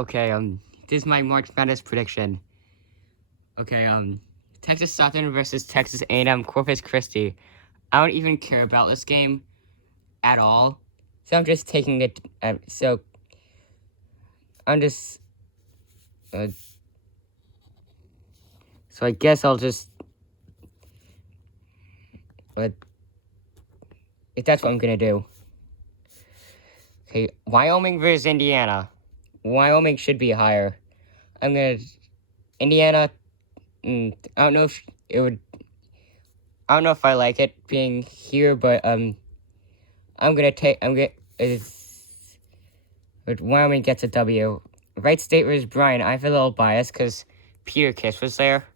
Okay, this is my March Madness prediction. Okay, Texas Southern versus Texas A&M Corpus Christi. I don't even care about this game at all, so I'm just taking it. So I'm just. So I guess I'll just. If that's what I'm gonna do. Okay, Wyoming versus Indiana. Wyoming should be higher. Indiana. I don't know if it would. I don't know if I like it being here, but but Wyoming gets a W. Wright State versus Bryan. I have a little bias because Peter Kiss was there,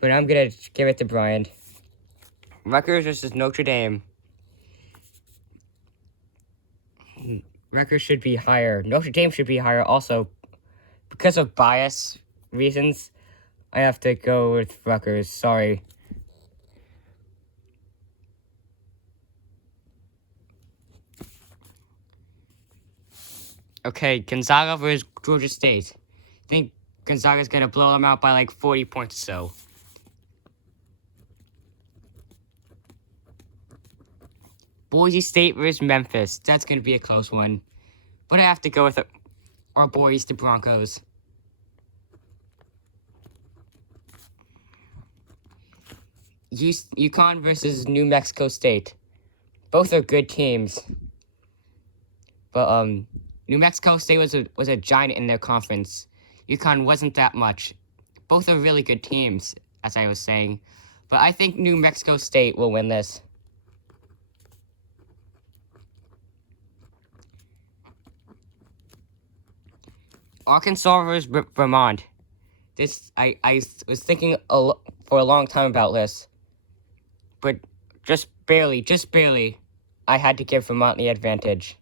but I'm gonna give it to Bryan. Rutgers versus Notre Dame. Rutgers should be higher. Notre Dame should be higher also. Because of bias reasons, I have to go with Rutgers. Sorry. Okay, Gonzaga versus Georgia State. I think Gonzaga's gonna blow them out by like 40 points or so. Boise State versus Memphis. That's gonna be a close one. But I have to go with our boys, the Broncos. UConn versus New Mexico State. Both are good teams. But New Mexico State was a giant in their conference. UConn wasn't that much. Both are really good teams, as I was saying. But I think New Mexico State will win this. Arkansas versus Vermont. I was thinking for a long time about this. But just barely, I had to give Vermont the advantage.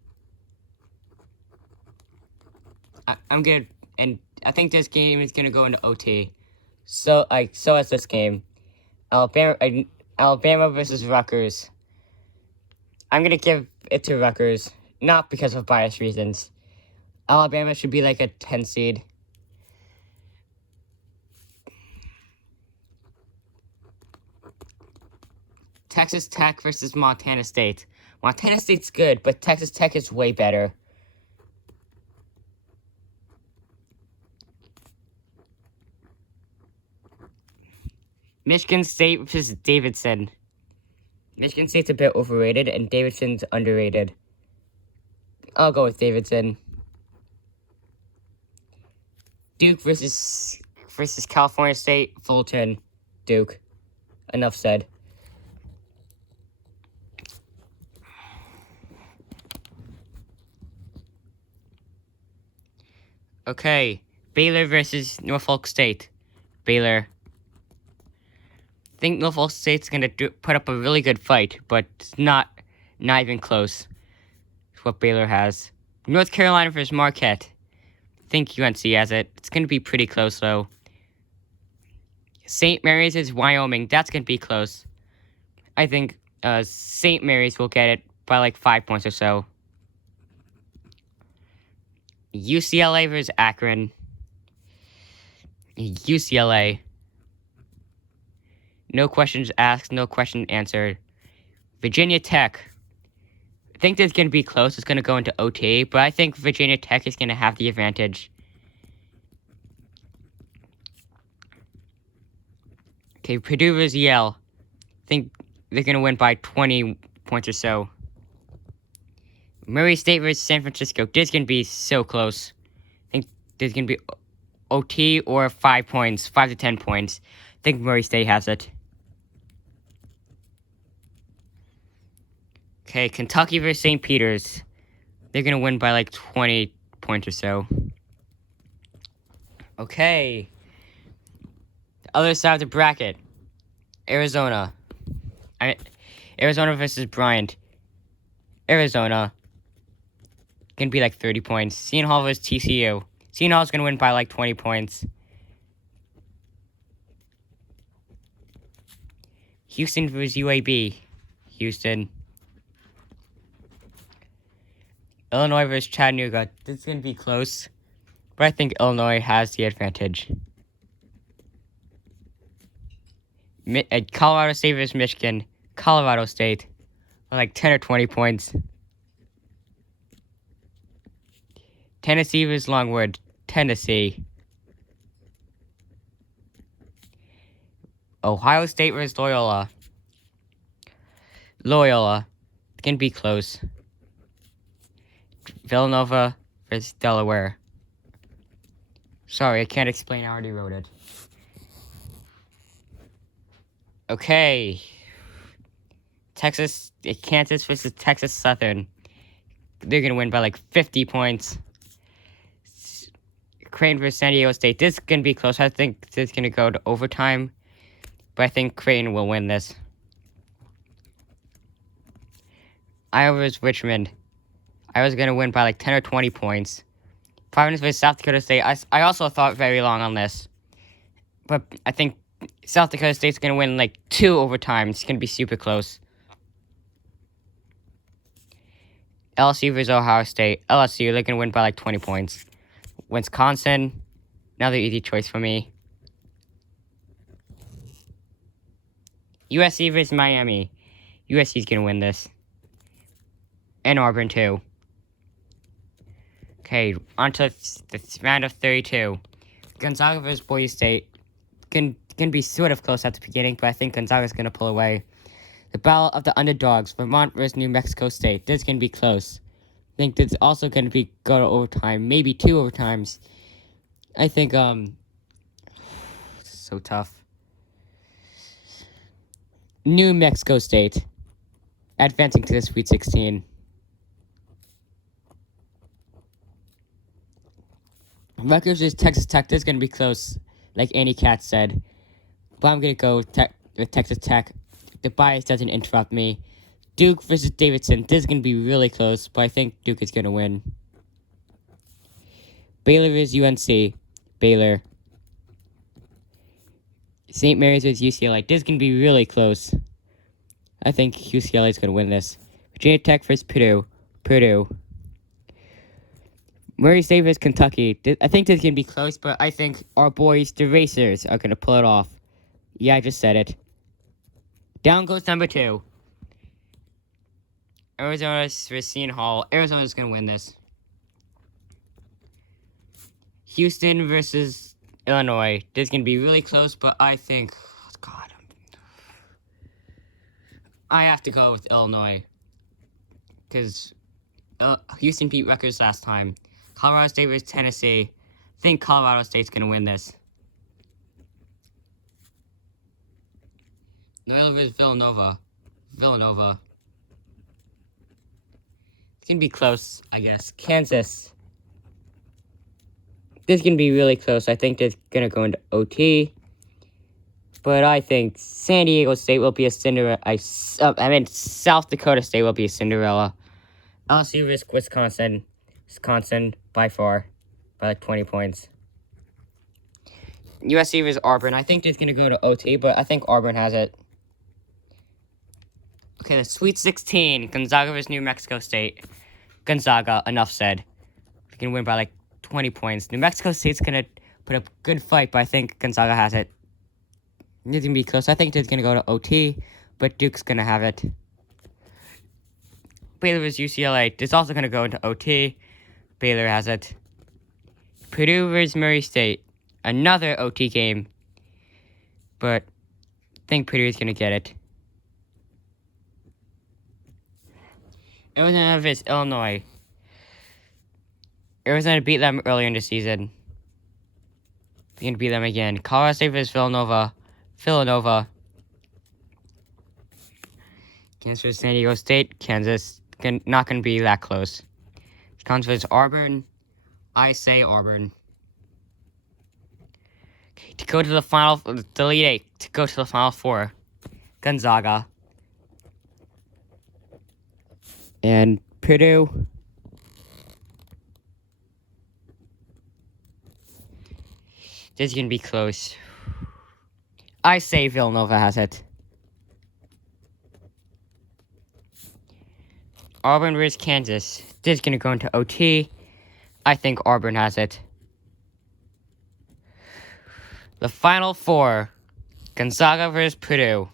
I think this game is gonna go into OT. So is this game. Alabama versus Rutgers. I'm gonna give it to Rutgers, not because of bias reasons. Alabama should be like a 10 seed. Texas Tech versus Montana State. Montana State's good, but Texas Tech is way better. Michigan State versus Davidson. Michigan State's a bit overrated, and Davidson's underrated. I'll go with Davidson. Duke versus California State. Fulton. Duke. Enough said. Okay, Baylor versus Norfolk State. Baylor. I think Norfolk State's gonna put up a really good fight, but it's not even close. It's what Baylor has. North Carolina versus Marquette. I think UNC has it. It's gonna be pretty close though. St. Mary's is Wyoming. That's gonna be close. I think St. Mary's will get it by like 5 points or so. UCLA versus Akron. UCLA. No questions asked, no question answered. Virginia Tech. I think this is going to be close. It's going to go into OT, but I think Virginia Tech is going to have the advantage. Okay, Purdue versus Yale. I think they're going to win by 20 points or so. Murray State versus San Francisco. This is going to be so close. I think there's going to be OT or 5 points, 5 to 10 points. I think Murray State has it. Okay, Kentucky versus St. Peter's. They're going to win by like 20 points or so. Okay. The other side of the bracket. Arizona. Arizona versus Bryant. Arizona. Gonna be like 30 points. Seton Hall versus TCU. Seton Hall's gonna win by like 20 points. Houston versus UAB. Houston. Illinois versus Chattanooga. This is gonna be close. but I think Illinois has the advantage. Colorado State versus Michigan. Colorado State, like 10 or 20 points. Tennessee versus Longwood. Tennessee. Ohio State versus Loyola. Loyola. Can be close. Villanova versus Delaware. Sorry, I can't explain. I already wrote it. Okay. Kansas versus Texas Southern. They're going to win by like 50 points. Creighton versus San Diego State. This is going to be close. I think this is going to go to overtime. But I think Creighton will win this. Iowa versus Richmond. Iowa's going to win by like 10 or 20 points. Providence versus South Dakota State. I also thought very long on this. But I think South Dakota State's going to win like 2 overtimes. It's going to be super close. LSU versus Ohio State. LSU, they're going to win by like 20 points. Wisconsin, another easy choice for me. USC versus Miami. USC's going to win this. And Auburn, too. Okay, on to the round of 32. Gonzaga versus Boise State. Can be sort of close at the beginning, but I think Gonzaga's going to pull away. The battle of the underdogs. Vermont versus New Mexico State. This is going to be close. I think this is also going to go to overtime. Maybe 2 overtimes. I think, so tough. New Mexico State. Advancing to the Sweet 16. Rutgers versus Texas Tech. This is going to be close, like Andy Katz said. But I'm going to go with Texas Tech. The bias doesn't interrupt me. Duke versus Davidson. This is going to be really close, but I think Duke is going to win. Baylor versus UNC. Baylor. St. Mary's versus UCLA. This is going to be really close. I think UCLA is going to win this. Virginia Tech versus Purdue. Purdue. Murray State versus Kentucky. I think this is going to be close, but I think our boys, the Racers, are going to pull it off. Yeah, I just said it. Down goes number 2. Arizona versus Seton Hall. Arizona's going to win this. Houston versus Illinois. This is going to be really close, but I think... God. I have to go with Illinois. Because Houston beat Rutgers last time. Colorado State versus Tennessee. I think Colorado State's going to win this. Loyola versus Villanova. Villanova. It's going to be close, I guess. Kansas. This is going to be really close. I think it's going to go into OT. But I think San Diego State will be a Cinderella. South Dakota State will be a Cinderella. LSU versus Wisconsin. Wisconsin, by far. By like 20 points. USC versus Auburn. I think it's going to go to OT, but I think Auburn has it. Okay, the Sweet 16. Gonzaga versus New Mexico State. Gonzaga, enough said. We can win by like 20 points. New Mexico State's going to put up a good fight, but I think Gonzaga has it. It's going to be close. I think it's going to go to OT, but Duke's going to have it. Baylor versus UCLA. It's also going to go into OT. Baylor has it. Purdue versus Murray State. Another OT game. But I think Purdue's going to get it. Arizona versus Illinois. Arizona beat them earlier in the season. They're going to beat them again. Colorado State versus Villanova. Villanova. Kansas versus San Diego State. Kansas. Not going to be that close. Wisconsin versus Auburn. I say Auburn. Okay, to go to the final, the Elite Eight. To go to the Final Four. Gonzaga. And Purdue. This is going to be close. I say Villanova has it. Auburn versus Kansas. This is going to go into OT. I think Auburn has it. The final four. Gonzaga versus Purdue.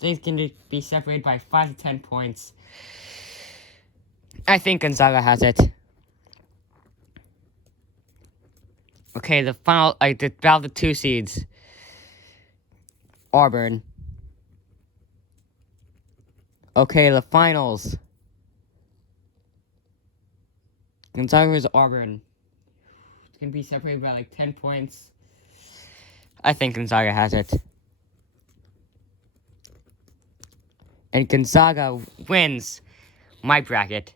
These can be separated by 5 to 10 points. I think Gonzaga has it. Okay, the final, the battle of the 2 seeds. Auburn. Okay, the finals. Gonzaga versus Auburn. It's gonna be separated by like 10 points. I think Gonzaga has it. And Gonzaga wins my bracket.